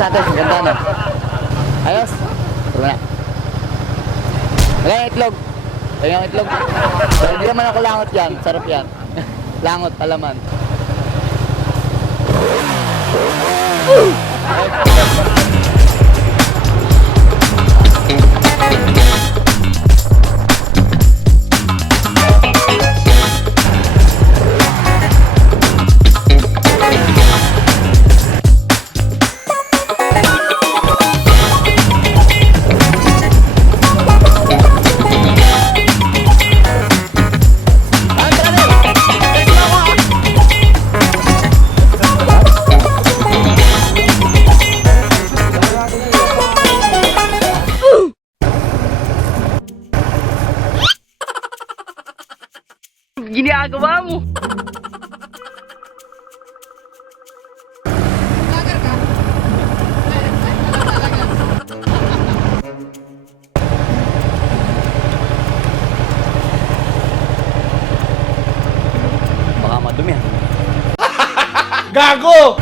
sa atin. Ganda, no? Ayos. Tara na. Wala yung itlog. Wala yung itlog. Hindi naman ako langot yan. Sarap yan. Langot, palaman. Ginagawa mo. Baka madumi, ha? Gago!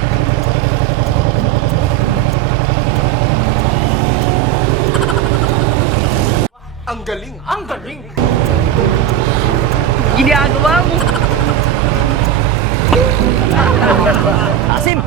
Ang galing! Ang galing! Ginagawa mo. Asim!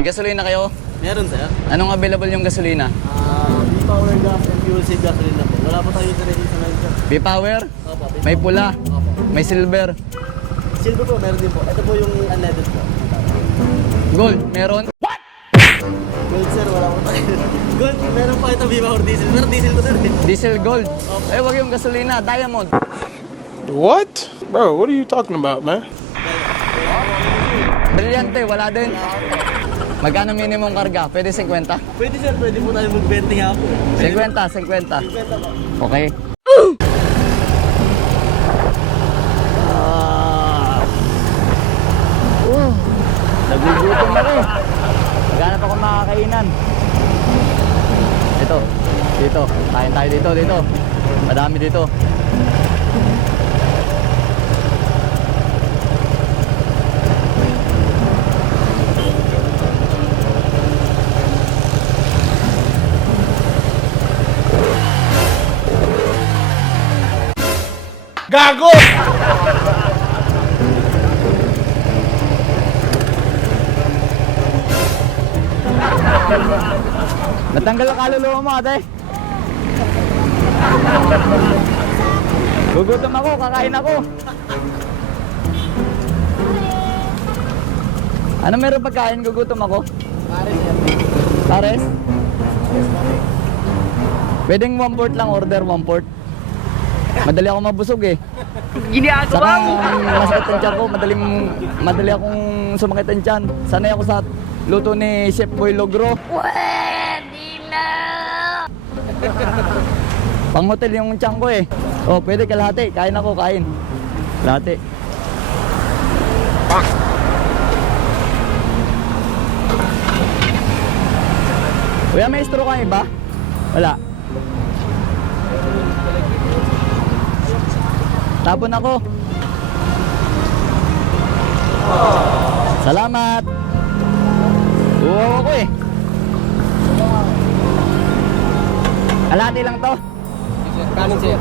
Gasolina kayo? Meron sir. Anong available yung gasolina? B-Power gas and fuel safe gasoline na po. Wala pa tayo sa ready sa line sir. B-Power? Opo, B-Power. May pula? Opo. May silver? Silver po, meron din po. Ito po yung unleaded po. Gold? Meron? Gold sir, wala po tayo. Gold, meron pa ito B-Power diesel. Pero diesel ko sir. Diesel gold? Eh, wag yung gasolina. Diamond? What? Bro, what are you talking about, man? Brilyante? Wala din? Magkano minimum karga? Pwede 50? Pwede sir, pwede po tayo mag-20 nga po. 50, 50. 50 po. Okay. Nagugutom ako. Maghanap ako makakainan. Ito. Dito. Kain tayo dito. Dito. Madami dito. Gago! Natanggal ang kaluluwa mo, ate. Gugutom ako, kakain ako. Ano meron pagkain? Gugutom ako. Pares? Pwedeng 1/4 lang order, 1/4. Madali ako mabusog eh. Ginagawa Saka mo. masakit ang tiyan ko, madali akong sumakit ang tiyan. Sanay ako sa luto ni Chef Boy Logro. Pwede na. Pang hotel yung tiyan ko eh. Oh, pwede kalahati. Kain ako, kain. Kalahati. Kuya, may straw ka iba? Wala. Tapon ako. Salamat. Uwaw ako eh. Kalahati lang to. Kanin sir.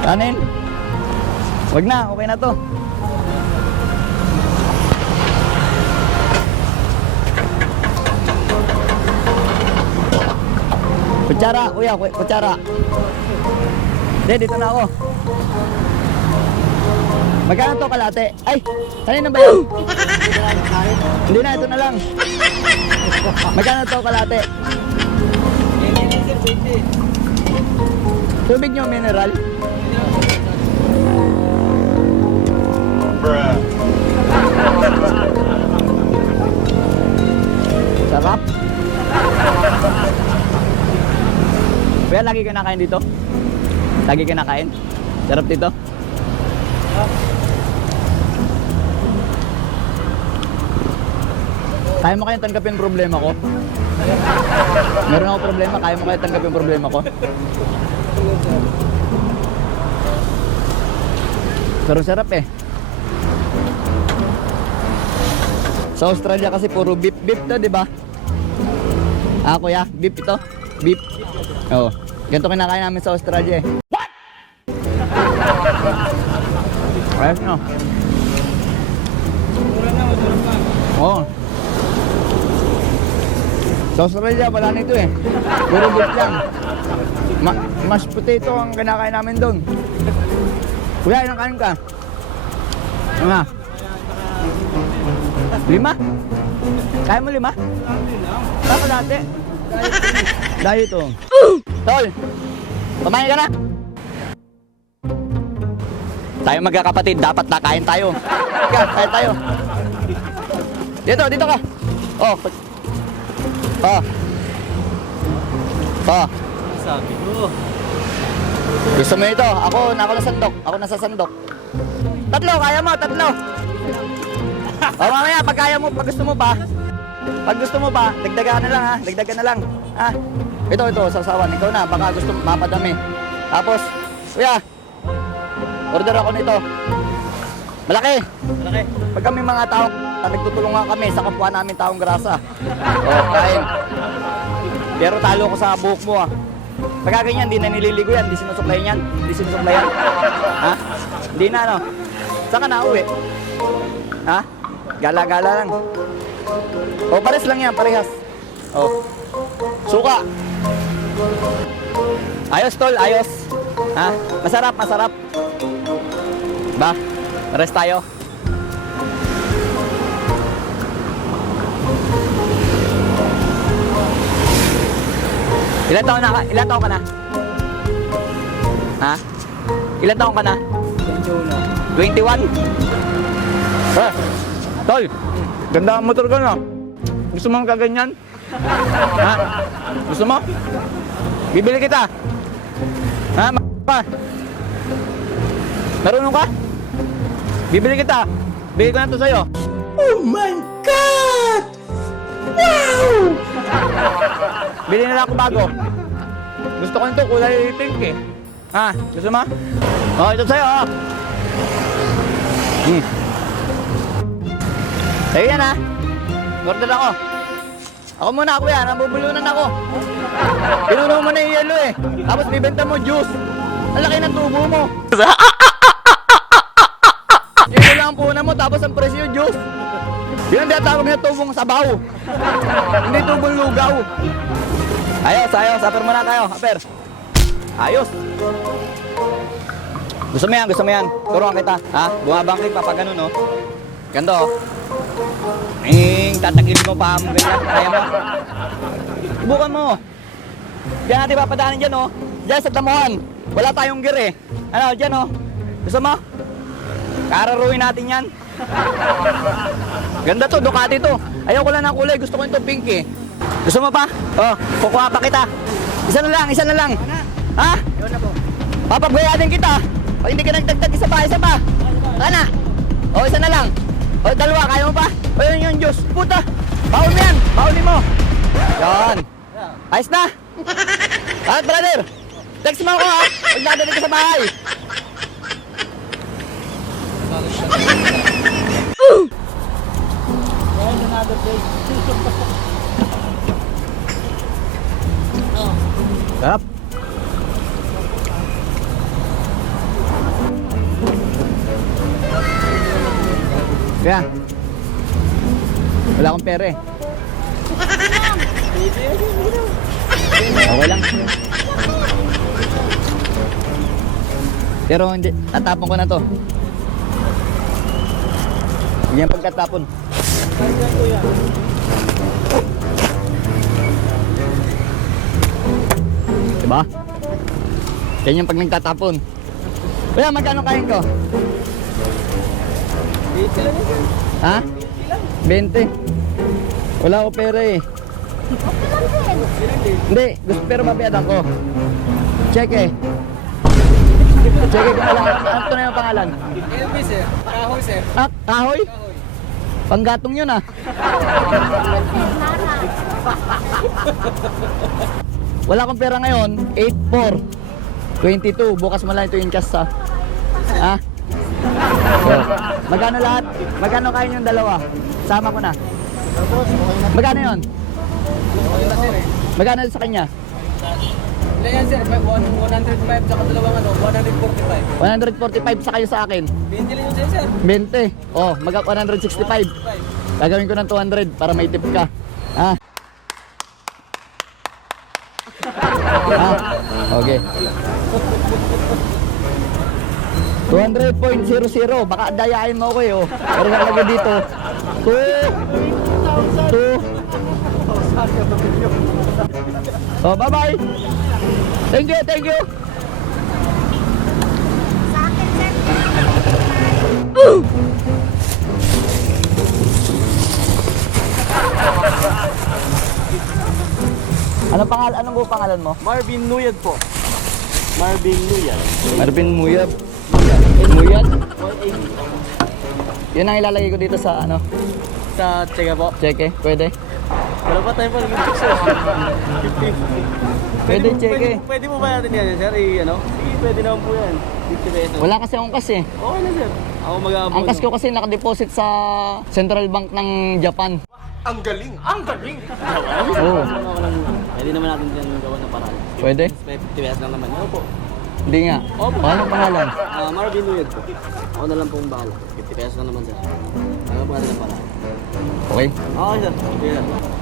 Kanin? Wag na, okay na to. Kutsara, kuya, kutsara. Hindi, dito na ako. Magkano to kalate? Ay, kanina ba yun? Hindi na, ito na lang. Magkano to kalate? Tubig nyo, mineral? Bruh. Sarap. Kuya, lagi ka nakain dito? Lagi ka nakain? Sarap dito? Kaya mo kayang tanggapin problema ko? Meron ako problema, kaya mo kayang tanggapin problema ko? Pero sarap eh. Sa Australia kasi puro beef to, di ba? Ah, kuya, beef ito? Beef. Oo. Ganito kinakain namin sa Australia eh. What? Ayos no? Oo. Sa Australia, wala nito eh. Puro beef lang. Mashed potato ang kinakain namin doon. Kuya, ilang kanin ka? Ano? 5? Kaya mo 5? Saka dati? Diet oh. Tol, kumain ka na? Tayo magkakapatid, dapat nakain tayo. Ika, kain tayo. Dito ka. Oh. Sabi ko. Gusto mo ito? Ako nasa sandok. 3, kaya mo, 3. O mamaya, pag kaya mo, pag gusto mo pa, dagdagan na lang, ha? Ito, sasawan, ikaw na, baka gusto mapadami. Tapos, kuya, order ako nito. Malaki. Pag kami mga tao, nagtutulungan kami sa kapwa namin taong grasa. O, kain. Pero talo ko sa buhok mo, ah. Pagka ganyan, hindi na nililigo yan, hindi sinusuklayan. Ha? Hindi na, ano? Saan ka na uwi? Ha? Gala-gala lang. O, pares lang yan, parehas. O. Suka. Ayos, tol, ayos. Ha? Masarap. Ba? Pares tayo. Ilan taon ka na? Ha? Ilan taon ka na? 21. Eh, tol, ganda ang motor ka na. Gusto mo kaganyan? Ha? Gusto mo? Bibili kita. Ha? Pa? Marunong ka? Bibili kita. Bigay ko na to sa'yo. Oh my God! Wow! Bili na lang ako bago. Gusto ko nito, kulay pink eh. Ha? Gusto mo? Oh, ito sa'yo, oh. Sa'yo yan, ha? Order ako. Ako muna, kuya. Nabubulunan ako. Pinuno mo na yung yelo eh. Tapos bibenta mo juice. Ang laki ng tubo mo. Yelo lang ang puna mo, tapos ang presyo juice. Yun ang tinatawag na tubong sabaw. Hindi tubong lugaw. Ayos. Aper muna tayo. Aper. Ayos. Gusto mo yan. Turuan kita. Ha? Bumabangkit pa pag ganun, no? Ganto, oh. Tatagilin mo pa mo ganyan. Kaya mo. Subukan mo. Diyan natin papadaanin dyan, oh. Diyan sa damuhan. Wala tayong gear, eh. Ano, dyan, oh. Gusto mo? Kararuin natin yan. Ganda to, Ducati to. Ayoko lang ng kulay, gusto ko ito pink eh. Gusto mo pa? Oh, kukuha pa kita. Isa na lang. Ha? Papagbayatin kita. Pag hindi ka nagdagdag, isa pa. Ano? O, isa na lang. O, 2, kaya mo pa? O, yun yung juice. Puta, baon mo yan. Baonin mo. Yan. Ayos na. Ha, brother? Text mo ako, ha? Pag nadali ka sa bahay. Sarap. Kaya, wala akong pera eh. Okay lang. Pero hindi, tatapon ko na to. Yan pagkatapon. Diba? Yan yung pag nagtatapon. Kuya, magkano kain ko? 20 lang yan. Ha? 20. Wala ako pera eh. Hindi, gusto pero mabayadan ko. Check eh. Check eh kung wala. Ano na yung pangalan? LB, sir. Kahoy, sir. Ah, kahoy? Panggatong yun ah. Wala akong pera ngayon. 8-4. 22. Bukas mo lang ito yung cash ha. Ha? So, magkano lahat? Magkano kayo yung dalawa? Sama ko na. Magkano yun? Magkano sa kanya? Wala yan sir, 105 tsaka dalawang 145. 145 sa kayo sa akin. 20 lang yun sir. 20. Oh, mag 165. Gagawin ko ng 200 para may tip ka. Ha? Ha? Okay. 200.00. Baka dayain mo ako eh. Oh. Pero nakalagay dito. 2. Oh, bye-bye. Thank you, thank you. Anong pangalan mo? Marvin Nuyad po. Marvin Nuyad. Marvin Muyab. Muyad? Yun ang ilalagay ko dito sa ano, Sa Tsega po. cheque. Pwede? Wala pa tayo pa nag-check sir. 50. Pwede cheque. Pwede mo ba natin yan sir? Ano? Sige, pwede naman po yan. 50 pesos. Wala kasi akong kas eh. Okay na sir. Ako mag-aabon. Ang kas ko kasi nakadeposit sa Central Bank ng Japan. Ang galing! Ang galing! Oo. Pwede naman natin dyan gawa ng paraan. Pwede? 50 pesos lang naman. Ano po? Hindi nga. Opo. Anong pangalan? Marvin Nuyad po. Ako na lang pong bahala. 50 pesos lang naman sir. Ano po natin ang paraan? Okay. Okay sir. Okay sir.